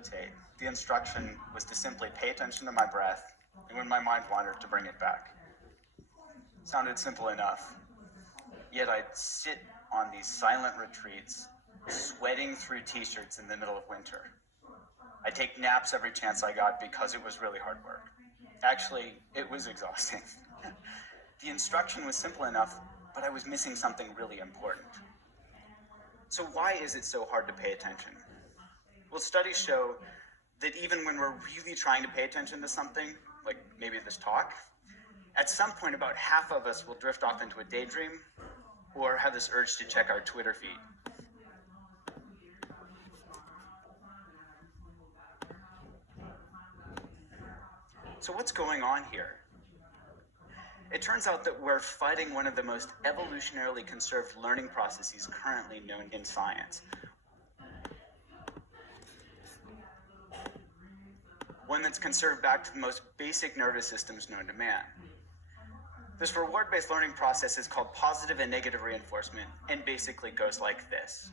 meditate. The instruction was to simply pay attention to my breath, and when my mind wandered, to bring it back. Sounded simple enough, yet I'd sit on these silent retreats, sweating through t-shirts in the middle of winter. I'd take naps every chance I got because it was really hard work. Actually, it was exhausting. The instruction was simple enough, but I was missing something really important. So why is it so hard to pay attention? Well, studies show that even when we're really trying to pay attention to something, like maybe this talk, at some point about half of us will drift off into a daydream or have this urge to check our Twitter feed. So what's going on here? It turns out that we're fighting one of the most evolutionarily conserved learning processes currently known in science. One that's conserved back to the most basic nervous systems known to man. This reward-based learning process is called positive and negative reinforcement and basically goes like this.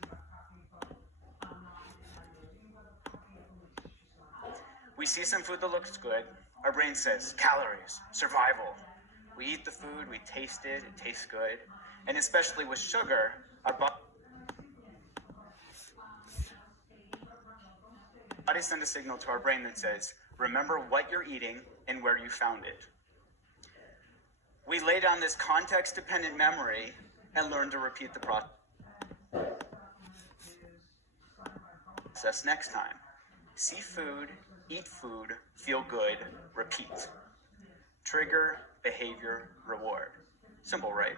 We see some food that looks good. Our brain says, calories, survival. We eat the food, we taste it, it tastes good. And especially with sugar, our body sends a signal to our brain that says, remember what you're eating and where you found it. We lay down this context-dependent memory and learn to repeat the process next time. See food, eat food, feel good, repeat. Trigger, behavior, reward. Simple, right?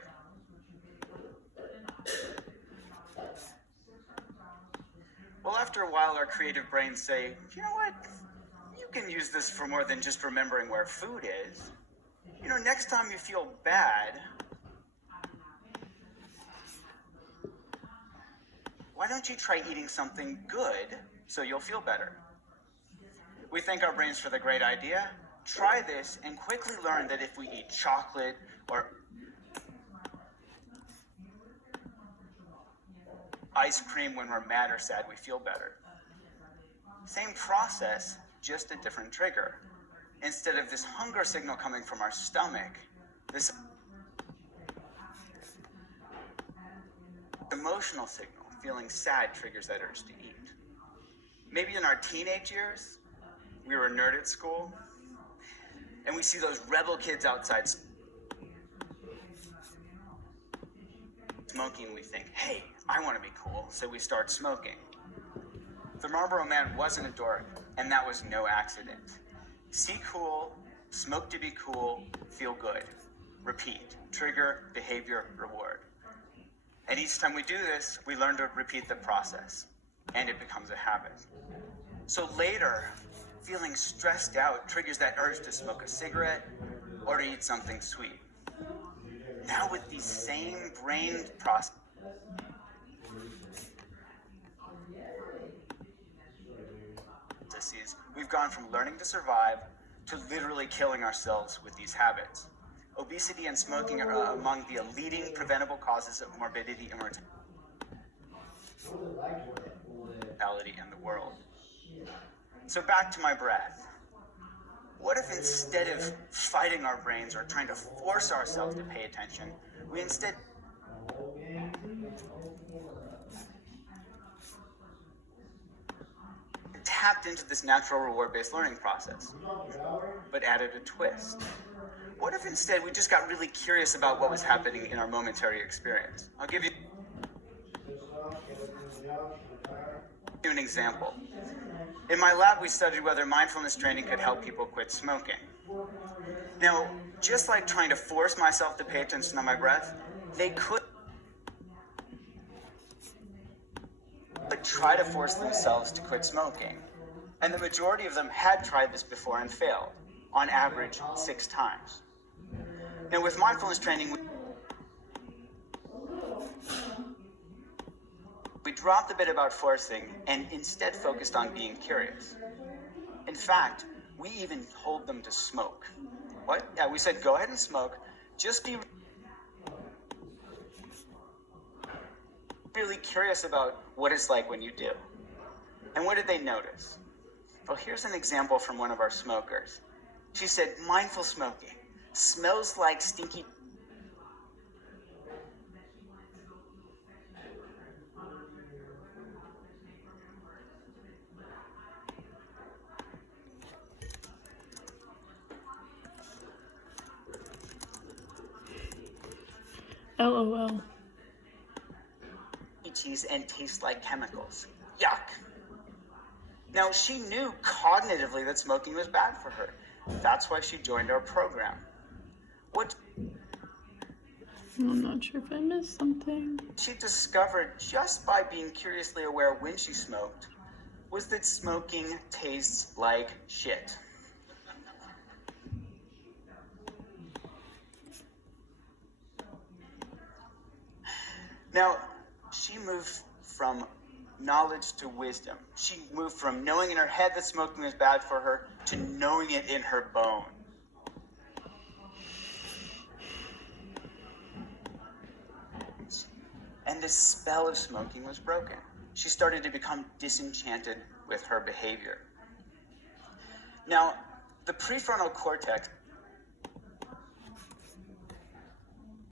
Well, after a while, our creative brains say, you know what? You can use this for more than just remembering where food is. You know, next time you feel bad, why don't you try eating something good so you'll feel better? We thank our brains for the great idea. Try this and quickly learn that if we eat chocolate or ice cream when we're mad or sad, we feel better. Same process, just a different trigger. Instead of this hunger signal coming from our stomach, this emotional signal, feeling sad, triggers that urge to eat. Maybe in our teenage years, we were a nerd at school, and we see those rebel kids outside smoking, we think, hey, I want to be cool, so we start smoking. The Marlboro Man wasn't a dork, and that was no accident. See cool, smoke to be cool, feel good. Repeat, trigger, behavior, reward. And each time we do this, we learn to repeat the process, and it becomes a habit. So later, feeling stressed out triggers that urge to smoke a cigarette or to eat something sweet. Now with these same brain processes, we've gone from learning to survive to literally killing ourselves with these habits. Obesity and smoking are among the leading preventable causes of morbidity and mortality in the world. So back to my breath. What if instead of fighting our brains or trying to force ourselves to pay attention, we instead tapped into this natural reward-based learning process, but added a twist? What if instead we just got really curious about what was happening in our momentary experience? I'll give you an example. In my lab, we studied whether mindfulness training could help people quit smoking. Now, just like trying to force myself to pay attention to my breath, they could try to force themselves to quit smoking. And the majority of them had tried this before and failed, on average 6 times. Now, with mindfulness training, we dropped a bit about forcing and instead focused on being curious. In fact, we even told them to smoke. What? Yeah, we said, go ahead and smoke. Just be really curious about what it's like when you do. And what did they notice? Well, here's an example from one of our smokers. She said, mindful smoking smells like stinky. LOL. Cheese and taste like chemicals. Yuck. Now, she knew cognitively that smoking was bad for her. That's why she joined our program. What I'm not sure if I missed something. she discovered just by being curiously aware when she smoked was that smoking tastes like shit. Now, she moved from knowledge to wisdom. She moved from knowing in her head that smoking was bad for her to knowing it in her bone. And the spell of smoking was broken. She started to become disenchanted with her behavior. Now, the prefrontal cortex